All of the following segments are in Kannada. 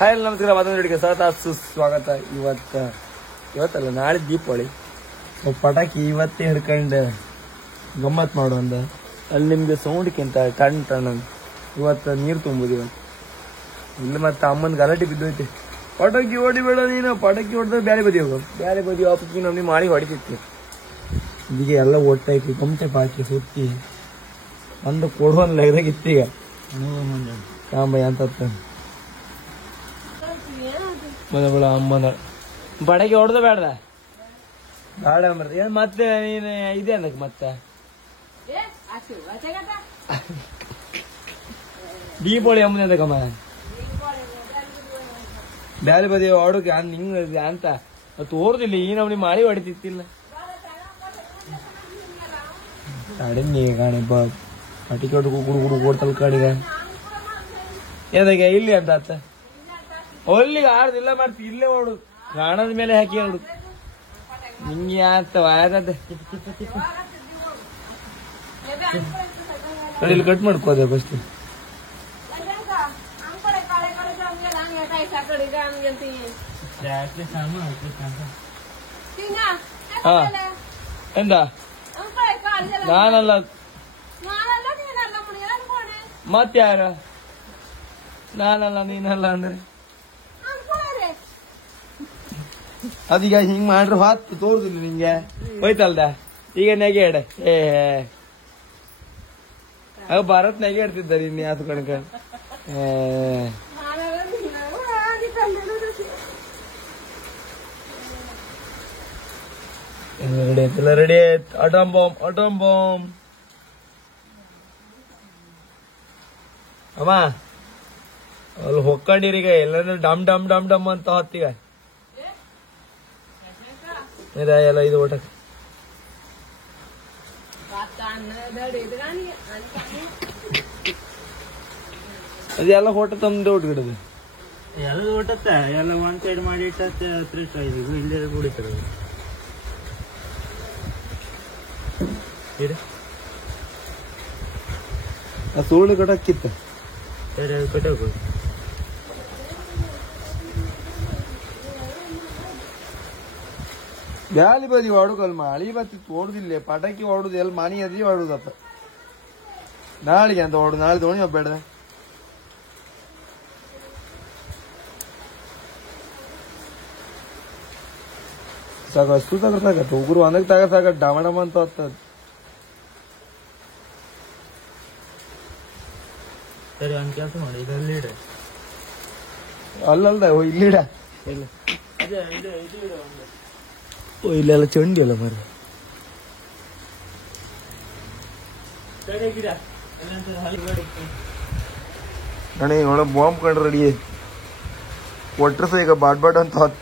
ಹಾಯ್ ನಮಸ್ಕಾರ, ಮತ್ತೊಂದು ಸುಸ್ವಾಗತ. ಇವತ್ತಲ್ಲ ನಾಳೆ ದೀಪಾವಳಿ. ಪಟಾಕಿ ಇವತ್ತೇ ಹಿಡ್ಕೊಂಡು ಗಮ್ಮತ್ ಮಾಡುವಂದ. ಅಲ್ಲಿ ನಿಮ್ಗೆ ಸೌಂಡ್ಕ್ಕಿಂತ ಟಣ್ ಇವತ್ತು ನೀರು ತುಂಬುದು. ಇವತ್ತು ಇಲ್ಲಿ ಮತ್ತೆ ಅಮ್ಮನ ಗಲಾಟೆ ಬಿದ್ದೋಯ್ತಿ. ಪಟಾಕಿ ಹೊಡಿಬೇಡ ನೀನು, ಪಟಾಕಿ ಹೊಡೆದ್ರೆ ಬೇರೆ ಬದಿ ಹೋಗು, ಬೇರೆ ಬದಿ ವಾಪಸ್ ನಮ್ಗೆ ಮಾಡಿ ಹೊಡಿತಿತ್ತು. ಇದೀಗ ಎಲ್ಲ ಒಟ್ಟಾಕಿ ಗಮಟೆ ಪಾಕಿ ಸುತ್ತಿ ಒಂದು ಕೊಡುವಂದು ಲಗದಾಗಿತ್ತೀಗ ಕಾಂಬಯ್ಯ ಅಂತ ಬಳ ಅಮ್ಮನ ಪಟಾಕಿ ಹೊಡೆದ ಬೇಡ ಬೇಡ ಬರ್ತ ಏನ್ ಮತ್ತೆ ನೀನು ಇದೆ ಅನ್ನಕ್ ಮತ್ತೆ ದೀಪಾವಳಿ ಅಮ್ಮನ ಅದಕ್ಕಮ್ಮ ಬ್ಯಾರೆ ಬದಿ ಹೊಡಕ್ಕೆ ನಿಂಗ ಅಂತ ತೋರ್ದಿಲ್ಲ ಈ ನಮ್ನಿ ಮಾಡಿ ಹೊಡಿತಿತ್ತಿಲ್ಲ. ನೀ ಕಾಣಿ ಪಟಾಕಿ ಹೊಡ್ಕೊ ಗುಡು ಓಡ್ತಲ್ ಕಾಡಿಗ ಏನಾಗ ಇಲ್ಲಿ ಅಂತ ಅತ್ತ ಒಲ್ಲಿಗೆ ಆಡ್ದಿಲ್ಲ ಮಾಡ್ತಿ ಇಲ್ಲೇ ಓಡು ಕಾಣದ ಮೇಲೆ ಹಾಕಿ ಹೊಡು ನಿಂಗೆ ಆಗ್ತವ ಇಲ್ಲಿ ಕಟ್ ಮಾಡ್ಕೋದೆ ಫಸ್ಟ್. ಹಾ ಎಂದ ನಾನಲ್ಲ ಮತ್ಯಾರ ನಾನಲ್ಲ ನೀನಲ್ಲ ಅಂದ್ರೆ ಅದೀಗ ಹಿಂಗ್ ಮಾಡ್ರೆ ಹೊತ್ತು ತೋರುದಿಲ್ಲ ನಿಂಗೆ ಹೋಯ್ತಲ್ದ. ಈಗ ನೆಗೆಡ ಆಗ ಭಾರತ್ ನೆಗೆಡ್ತಿದ್ದಾರೆ ಇನ್ನು ಯಾತು ಕಣಕ ರೆಡಿ ಆಯ್ತಲ್ಲ, ರೆಡಿ ಆಯ್ತು. ಅಟೋಮ್ ಬಾಂಬ್ ಅಮ್ಮ ಅಲ್ಲಿ ಹೊಕ್ಕಂಡಿರೀಗ ಎಲ್ಲಾಂದ್ರೆ ಡಮ್ ಡಮ್ ಡಮ್ ಡಮ್ ಅಂತ ಹೊತ್ತೀಗ ಎಲ್ಲ ಇದು ಊಟ ಅದೆಲ್ಲ ಹೊಟ್ಟ ತಮ್ಮದು ಊಟ ಗಿಡದು ಎಲ್ಲ ಊಟತ್ತ ಎಲ್ಲ ಒಂದ್ ಸೈಡ್ ಮಾಡಿ ಇಟ್ಟ ಇಲ್ಲೇ ಕುಡಿತಾರೆ. ಸೋಳು ಕಟಾಕಿತ್ತ ಕಟ್ಟಬೇಕು. ಬ್ಯಾಲಿ ಬದಿ ಹೊಡುಗಲ್ ಮಳಿ ಬತ್ತಿತ್ತು ಹೊಡುದಿಲ್ಲ ಪಟಾಕಿ ಹೊಡುದು ಎಲ್ಲ ಮನಿ ಅದಿ ಹೊಡುದಪ್ಪ. ನಾಳೆಗೆ ಅಂತ ಹೊಡು, ನಾಳೆ ದೋಣಿ ಬೇಡ ಸಾಕ ಅಷ್ಟು ಸಾಕತ್ತ ಉಗುರು ಒಂದಕ್ಕೆ ಸಾಕ ಡಮ ಡಮ ಅಂತ ಹೊತ್ತದ. ಸರಿ ಒಂದ್ ಕೆಲಸ ಮಾಡಿ, ಇದರಲ್ಲಿ ಇಡ ಅಲ್ಲಲ್ದ ಇಲ್ಲಿಡ ಇಲ್ಲ ಇಲ್ಲೆಲ್ಲ ಚಂಡಿ ಅಲ್ಲ ಮರ ನಣೆ ಒಳ ಬಾಂಬ್ ಕಂಡ್ರೆ ರೆಡಿ ಒಟ್ರಸ ಈಗ ಬಾಟ್ ಅಂತ ಹೊತ್.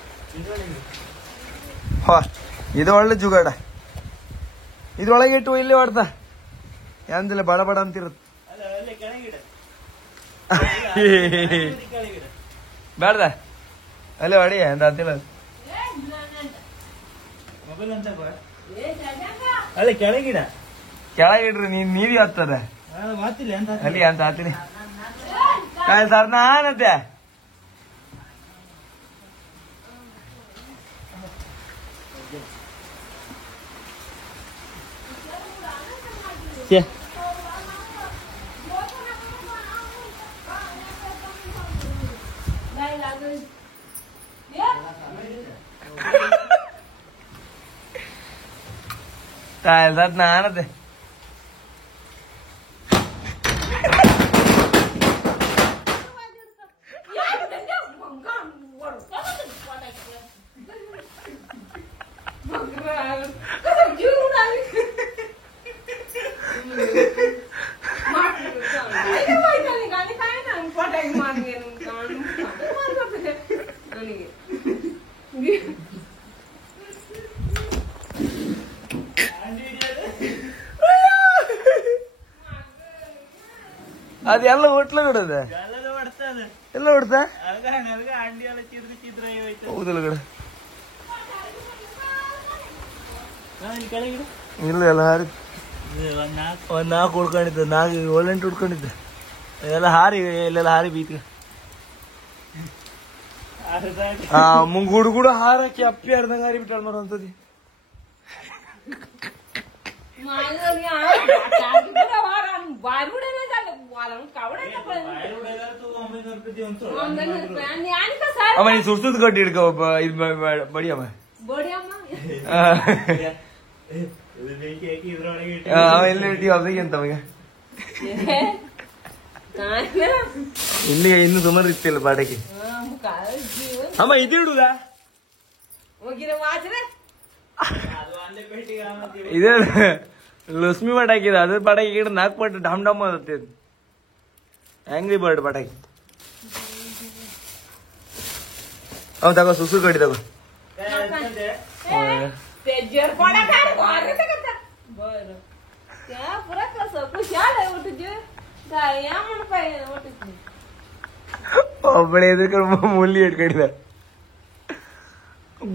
ಇದು ಒಳ್ಳೆ ಜುಗಾಡ, ಇದ್ರೊಳಗೆ ಇಟ್ಟು ಇಲ್ಲಿ ಹೊಡ್ದ ಎಂದಿಲ್ಲ ಬಡ ಬಡ ಅಂತಿರುತ್ತೆ. ಬೇಡ್ದ ಅಲ್ಲೇ ಹೊಡಿ ಅಂತ ಅಂತಿಲ್ಲ. ಅಲ್ಲ ಕೆಳಗಿಡ ಕೆಳಗಿಡ್ರಿ ನೀರಿ ಹತ್ತದ ಅಲ್ಲಿ ಅಂತ ಹತ್ತೀನಿ ಸರ್ ನಾನಂತೆ ನಾನದೆ ಅದೆಲ್ಲ ಹೋಟ್ಲ ಬಿಡದ ಎಲ್ಲ ಹೊಡ್ತಾ ಹೌದಲ್ಲ ಕಡೆ ಇಲ್ಲ ಎಲ್ಲ ಹಾರಿ ಒಂದ್ 4 ಉಳ್ಕೊಂಡಿದ್ದೆ 4 7 8 ಉಳ್ಕೊಂಡಿದ್ದೆ ಎಲ್ಲ ಹಾರಿ ಇಲ್ಲೆಲ್ಲ ಹಾರಿ ಬೀತ್ ಗುಡುಗುಡು ಹಾರಕ್ಕೆ ಅಪ್ಪಿ ಅರ್ಧಂಗ ಹಾರಿ ಬಿಟ್ಟಾಳ ನೋಡು ಅಂತದಿ ಅವ ನೀನ್ ಸುಡ್ಸುದ್ ಗಡ್ಡಿ ಹಿಡ್ಕೊ ಬಡಿ ಅವ ಎಲ್ಲ ಇಟ್ಟಿ ಅವ್ರಿಗೆ ಅಂತ ಅವಾಗ ಇಲ್ಲಿ ಇನ್ನು ಸುಮಾರು ಇತ್ತಿಲ್ಲ ಪಾಠಕ್ಕೆ ಅಮ್ಮ ಇದು ಇಡುದ ಇದೇ ಲಕ್ಷ್ಮಿ ಪಟಾಕಿ ಇದೆ ಅದ್ರ ಪಟಾಕಿ ಗಿಡ 4 ಪಟ್ಟು ಡಮ್ ಡಮ್ ಅದತ್ತೆ ಆಂಗ್ರಿ ಬರ್ಡ್ ಪಟಾಕಿ ಅವ್ ತಗೋ ಸುಸು ಕಡಿ ತಗೋ ಒಬ್ಬಳೆ ಎದುರ್ಕೊಂಡು ಮುಲ್ಲಿ ಇಟ್ಕೊಂಡಿದ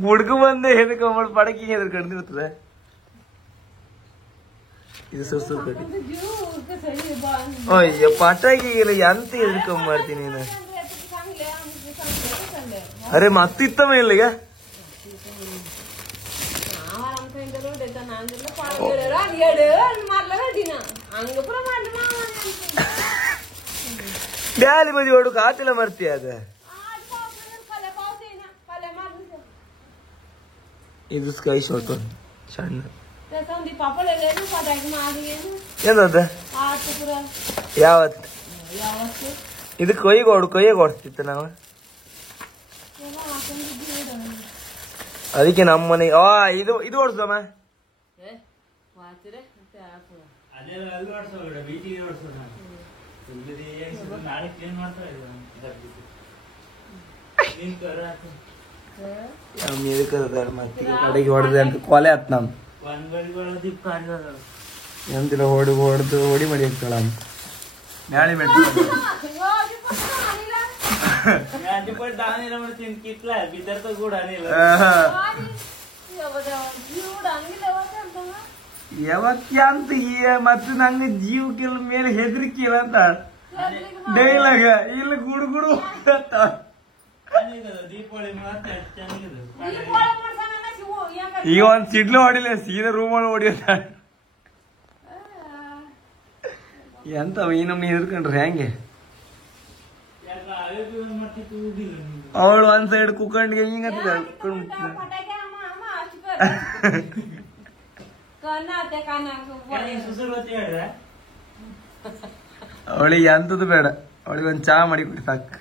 ಗುಡ್ಕು ಬಂದು ಎದಕ್ಕೆ ಒಬ್ಬಳು ಪಡಕಿ ಎದುರ್ಕೊಂಡಿರ್ತದೆ ಇದು ಸುಸು ಕಡಿ ಅಯ್ಯ ಪಟಾಕಿ ಎಂತ ಎದುರ್ಕೊಂಡ್ ಮಾಡ್ತೀನಿ ನೀನು ಅರೆ ಮತ್ತಿತ್ತವ ಇಲ್ಲಿಗ ಬ್ಯಾಲಿ ಬದಿ ಹೊಡುಕ ಆತಿಲ್ಲ ಮರ್ತಿ ಅದ ಇದು ಸ್ಕೈ ಶಾಟ್ ಸಣ್ಣ ಏನದ ಯಾವತ್ ಇದು ಕೊಯ್ಯಾಗ ಹೊಡ್ತಿತ್ತು ನಾವು ಅದಕ್ಕೆ ನಮ್ಮ ಮನೆ ಇದು ಓಡಿಸಮ್ಮ ಕಡೆಗೆ ಹೊಡೆದೆ ಅಂತ ಕೊಲೆ ಆತ್ ನಮ್ ಎಂತಿಲ್ಲ ಹೊಡಿ ಮಡಿ ಆಗ್ತಾಳ ನಾಳೆ ಮೆಟ್ಟ ಯಾವತ್ತಂತ ಮತ್ತೆ ನಂಗೆ ಜೀವಕ್ಕೆಲ್ಲ ಮೇಲೆ ಹೆದರಿಕಿಲ್ಲ ಅಂತ ಡೈಲಾಗ ಇಲ್ಲ ಗುಡುಗುಡು ಈಗ ಒಂದ್ ಸಿಡ್ಲು ಹೊಡಿಲ್ಲ ಸೀದಾ ರೂಮ್ ಒಳಗೆ ಹೊಡಿಯತ್ತ ಎಂತ ಈ ನಮ್ನಿ ಹೆದರ್ಕೊಂಡ್ರೆ ಹೆಂಗೆ ಅವಳು ಒಂದ್ ಸೈಡ್ ಕುಕ್ಕಂಡ್ಗೆ ಹಿಂಗ ಅವಳಿಗೆ ಎಂತದ್ದು ಬೇಡ ಅವಳಿಗೆ ಒಂದ್ ಚಾ ಮಾಡಿ ಕೊಡಿ ಸಾಕು